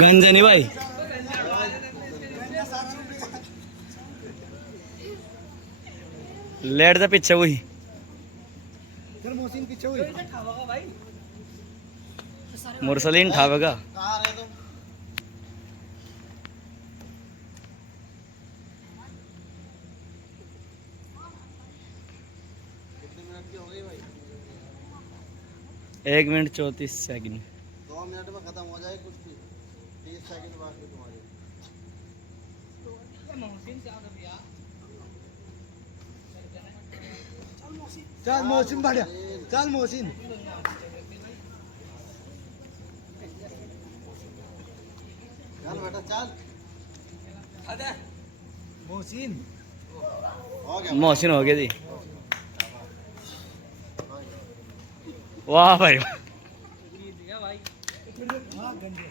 गंज नहीं भाई let the पीछे वही चल मोहसिन पीछे हुई मुरसलीन ठावेगा एक मिनट 34 सेकंड 2 मिनट में खत्म हो जाए कुछ 30 सेकंड बाकी तुम्हारे चल मोहसिन बढ़िया चल मोहसिन चल बेटा चल मोहसिन मोहसिन हो गया जी वाह भाई हाँ गंजे